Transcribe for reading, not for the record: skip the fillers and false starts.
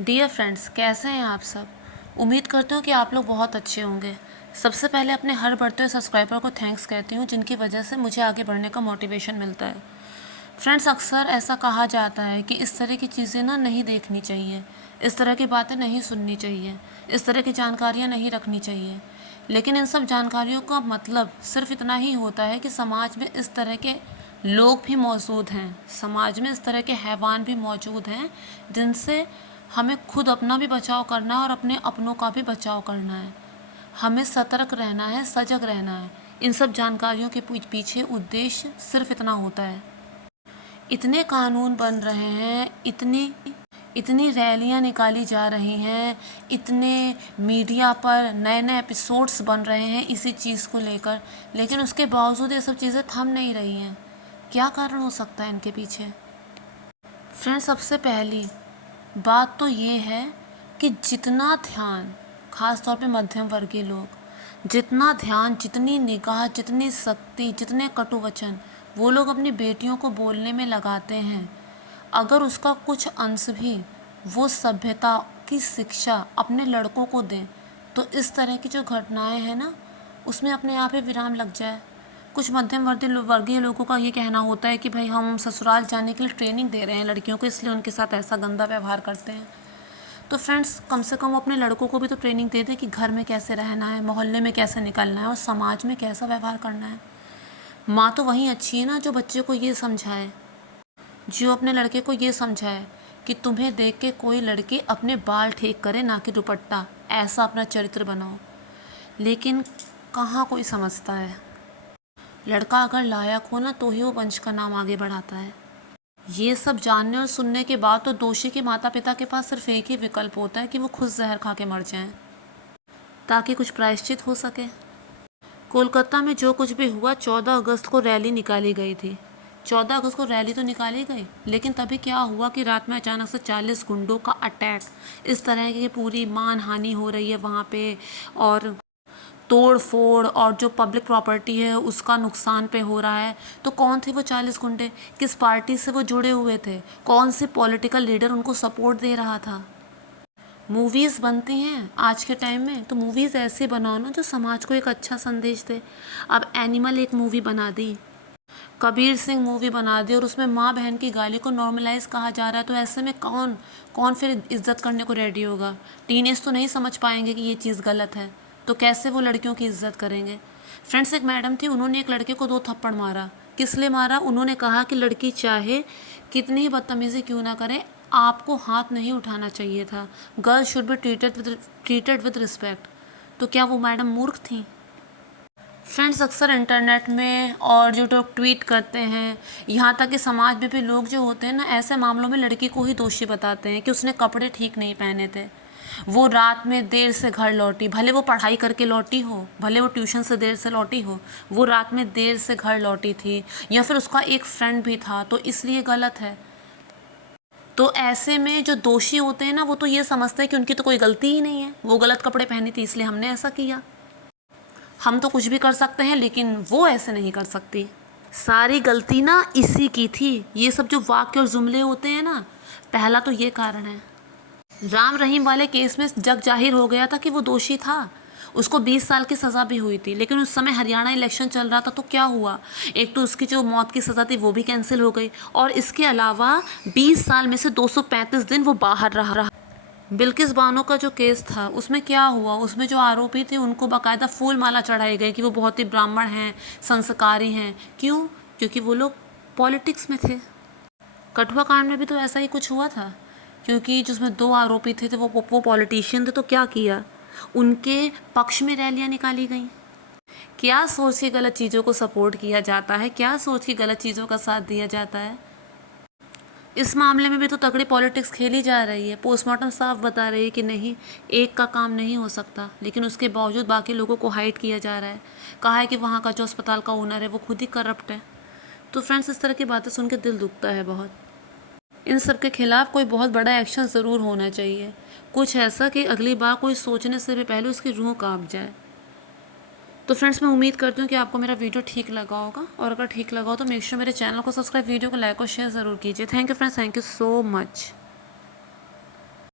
Dear friends, कैसे हैं आप सब। उम्मीद करती हूँ कि आप लोग बहुत अच्छे होंगे। सबसे पहले अपने हर बढ़ते हुए सब्सक्राइबर को थैंक्स कहती हूँ, जिनकी वजह से मुझे आगे बढ़ने का मोटिवेशन मिलता है। फ्रेंड्स, अक्सर ऐसा कहा जाता है कि इस तरह की चीज़ें ना नहीं देखनी चाहिए, इस तरह की बातें नहीं सुननी चाहिए, इस तरह की जानकारियाँ नहीं रखनी चाहिए। लेकिन इन सब जानकारियों का मतलब सिर्फ इतना ही होता है कि समाज में इस तरह के लोग भी मौजूद हैं, समाज में इस तरह के हैवान भी मौजूद हैं, जिनसे हमें खुद अपना भी बचाव करना है और अपने अपनों का भी बचाव करना है। हमें सतर्क रहना है, सजग रहना है। इन सब जानकारियों के पीछे उद्देश्य सिर्फ इतना होता है। इतने कानून बन रहे हैं, इतनी इतनी रैलियां निकाली जा रही हैं, इतने मीडिया पर नए नए एपिसोड्स बन रहे हैं इसी चीज़ को लेकर, लेकिन उसके बावजूद ये सब चीज़ें थम नहीं रही हैं। क्या कारण हो सकता है इनके पीछे? फ्रेंड्स, सबसे पहली बात तो ये है कि जितना ध्यान, ख़ास तौर पे मध्यम वर्गीय लोग, जितना ध्यान, जितनी निगाह, जितनी शक्ति, जितने कटु वचन वो लोग अपनी बेटियों को बोलने में लगाते हैं, अगर उसका कुछ अंश भी वो सभ्यता की शिक्षा अपने लड़कों को दें, तो इस तरह की जो घटनाएं हैं ना, उसमें अपने आप ही विराम लग जाए। कुछ मध्यम वर्गीय लोगों का ये कहना होता है कि भाई हम ससुराल जाने के लिए ट्रेनिंग दे रहे हैं लड़कियों को, इसलिए उनके साथ ऐसा गंदा व्यवहार करते हैं। तो फ्रेंड्स, कम से कम अपने लड़कों को भी तो ट्रेनिंग दे दें कि घर में कैसे रहना है, मोहल्ले में कैसे निकलना है और समाज में कैसा व्यवहार करना है। माँ तो वहीं अच्छी है ना जो बच्चे को ये समझाए, जो अपने लड़के को ये समझाए कि तुम्हें देख के कोई लड़की अपने बाल ठीक करे, ना कि दुपट्टा, ऐसा अपना चरित्र बनाओ। लेकिन कहाँ कोई समझता है। लड़का अगर लायक हो ना, तो ही वो वंश का नाम आगे बढ़ाता है। ये सब जानने और सुनने के बाद तो दोषी के माता पिता के पास सिर्फ एक ही विकल्प होता है कि वो खुद जहर खा के मर जाएं, ताकि कुछ प्रायश्चित हो सके। कोलकाता में जो कुछ भी हुआ, 14 अगस्त को रैली निकाली गई थी। 14 अगस्त को रैली तो निकाली गई, लेकिन तभी क्या हुआ कि रात में अचानक से 40 गुंडों का अटैक, इस तरह की पूरी मान हानि हो रही है वहाँ पे, और तोड़ फोड़, और जो पब्लिक प्रॉपर्टी है उसका नुकसान पे हो रहा है। तो कौन थे वो 40 गुंडे? किस पार्टी से वो जुड़े हुए थे? कौन से पॉलिटिकल लीडर उनको सपोर्ट दे रहा था? मूवीज़ बनती हैं आज के टाइम में, तो मूवीज़ ऐसे बनाओ ना जो समाज को एक अच्छा संदेश दे। अब एनिमल एक मूवी बना दी, कबीर सिंह मूवी बना दी, और उसमें माँ बहन की गाली को नॉर्मलाइज कहा जा रहा है। तो ऐसे में कौन कौन फिर इज्जत करने को रेडी होगा? टीनेज तो नहीं समझ पाएंगे कि ये चीज़ गलत है, तो कैसे वो लड़कियों की इज्जत करेंगे? फ्रेंड्स, एक मैडम थी, उन्होंने एक लड़के को 2 थप्पड़ मारा। किस लिए मारा? उन्होंने कहा कि लड़की चाहे कितनी ही बदतमीज़ी क्यों ना करे, आपको हाथ नहीं उठाना चाहिए था। Girls should be treated with respect. तो क्या वो मैडम मूर्ख थी? फ्रेंड्स, अक्सर इंटरनेट में और जो लोग ट्वीट करते हैं, यहाँ तक कि समाज में भी लोग जो होते हैं ना, ऐसे मामलों में लड़की को ही दोषी बताते हैं कि उसने कपड़े ठीक नहीं पहने थे, वो रात में देर से घर लौटी, भले वो पढ़ाई करके लौटी हो, भले वो ट्यूशन से देर से लौटी हो, वो रात में देर से घर लौटी थी, या फिर उसका एक फ्रेंड भी था, तो इसलिए गलत है। तो ऐसे में जो दोषी होते हैं ना, वो तो ये समझते हैं कि उनकी तो कोई गलती ही नहीं है, वो गलत कपड़े पहनी थी इसलिए हमने ऐसा किया। हम तो कुछ भी कर सकते हैं, लेकिन वो ऐसे नहीं कर सकती। सारी गलती ना इसी की थी। ये सब जो वाक्य और जुमले होते हैं ना, पहला तो ये कारण है। राम रहीम वाले केस में जग जाहिर हो गया था कि वो दोषी था, उसको 20 साल की सज़ा भी हुई थी, लेकिन उस समय हरियाणा इलेक्शन चल रहा था, तो क्या हुआ, एक तो उसकी जो मौत की सज़ा थी वो भी कैंसिल हो गई, और इसके अलावा 20 साल में से 235 दिन वो बाहर रहा। बिल्किस बानो का जो केस था, उसमें क्या हुआ, उसमें जो आरोपी थे उनको बाकायदा फूल माला चढ़ाई गई कि वो बहुत ही ब्राह्मण हैं, संस्कारी हैं। क्यों? क्योंकि वो लोग पॉलिटिक्स में थे। कठुआ कांड में भी तो ऐसा ही कुछ हुआ था, क्योंकि जिसमें 2 आरोपी थे, तो वो पॉलिटिशियन थे, तो क्या किया, उनके पक्ष में रैलियां निकाली गई। क्या सोच के गलत चीज़ों को सपोर्ट किया जाता है, क्या सोच के गलत चीज़ों का साथ दिया जाता है। इस मामले में भी तो तगड़ी पॉलिटिक्स खेली जा रही है। पोस्टमार्टम साफ बता रही है कि नहीं, एक का काम नहीं हो सकता, लेकिन उसके बावजूद बाकी लोगों को हाइड किया जा रहा है। कहा है कि वहाँ का जो अस्पताल का ओनर है वो खुद ही करप्ट है। तो फ्रेंड्स, इस तरह की बातें सुन के दिल दुखता है बहुत। इन सब के खिलाफ कोई बहुत बड़ा एक्शन ज़रूर होना चाहिए, कुछ ऐसा कि अगली बार कोई सोचने से भी पहले उसकी रूह कांप जाए। तो फ्रेंड्स, मैं उम्मीद करती हूँ कि आपको मेरा वीडियो ठीक लगा होगा, और अगर ठीक लगा हो तो मेक श्योर मेरे चैनल को सब्सक्राइब, वीडियो को लाइक और शेयर ज़रूर कीजिए। Thank you friends, thank you so much.